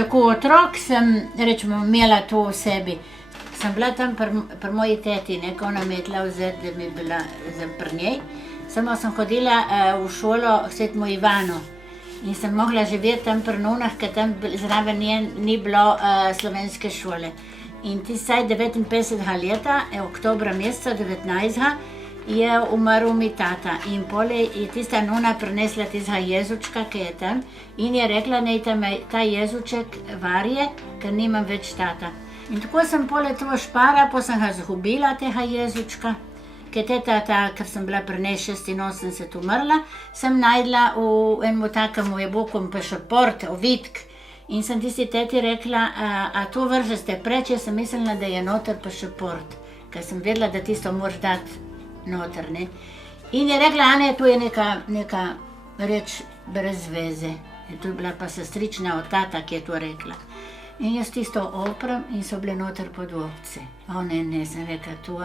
Že ko otrok sem, rečemo, imela to v sebi. Sem bila tam pri moji teti, ko ona me je tla vzeti, da mi je bila pri njej. Samo sem hodila v šolo k svetemu Ivanu in sem mogla živeti tam pri nonah, ker tam zraven ni bilo slovenske šole. In tistaj 59. leta, oktobra meseca 19. je umrl mi tata. In pole je tista nona prinesla tistega Jezučka, ki je tam, in je rekla, naj ta Jezuček varje, ker nimam več tata. In tako sem pole to špara, pa sem ga zgubila, tega Jezučka. Ker ker sem bila pri njej 86 umrla, sem najdla v enem takem bokom pašaport, ovitk. In sem tisti teti rekla, a to vržete preč, jaz sem mislila, da je noter pašaport. Ker sem vedela, da tisto moraš dati noter, ne. In je rekla, Ane, to je neka reč brez veze. To je bila pa sestrična od tata, ki je to rekla. In jaz tisto oprem in so bile noter podvobce. O ne, sem rekla, to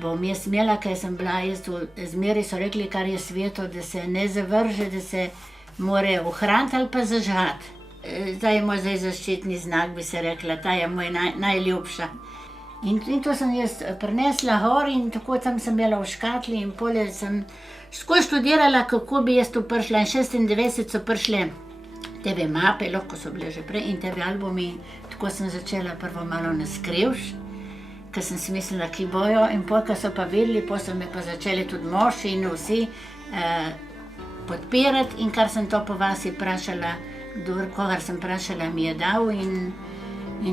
bom jaz imela, ker sem bila, zmeraj so rekli, kar je sveto, da se ne zavrže, da se more ohraniti ali pa zažati. Ta je moj zaščitni znak, bi se rekla, ta je moj najljubša. In to sem jaz prinesla gor in tako tam sem imela v škatli in pole sem skozi študirala, kako bi jaz tu prišla. In 96 so prišle TV mape, lahko so bile že prej, in TV albumi. Tako sem začela prvo malo na skrivš, ker sem si mislila, ki bojo. In pol, ko so pa videli, pol so me pa začeli tudi moši in vsi podpirati. In kar sem to po vasi vprašala, kogar sem vprašala, mi je dal in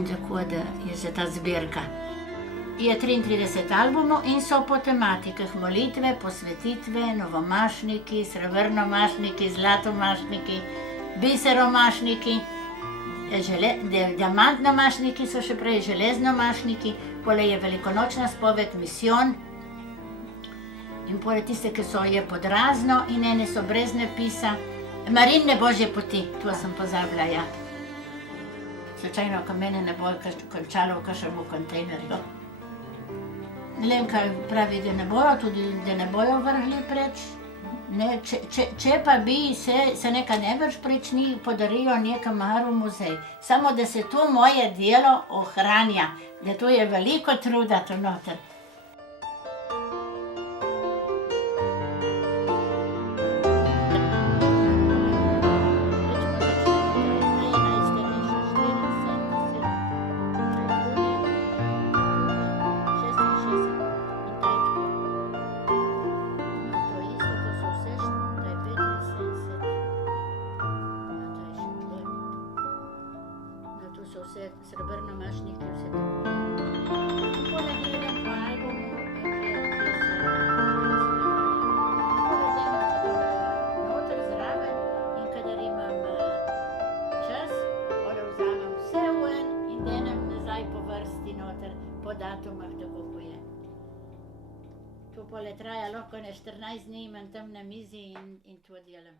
tako, da je že ta zbirka. Je 33 albumov in so po tematikah molitve, posvetitve, novomašniki, srebrnomašniki, zlatomašniki, biseromašniki, diamantnomašniki so še prej, železnomašniki, pole je velikonočna spoved, misijon in pole tiste, ki so je pod razno in ene so brez napisa. Marinne božje poti, to sem pozabila, ja. Slučajno, ko mene ne bo končalo v kakšnem kontejnerju. Lenka pravi, da ne bojo, tudi da ne bojo vrgli preč. Če pa bi se neka ne vrš preč, ni podarijo nekam v muzej. Samo, da se to moje delo ohranja, da to je veliko truda tu noter. So vse srebrnomašniki, vse to. Pole gledam po albumu, kje so noter zraven in kadar imam čas, pole vzamem vse ven in denem nazaj po vrsti noter, po datumah, tako ko je. To pole traja lahko 14 dni, imam tam na mizi in to delam.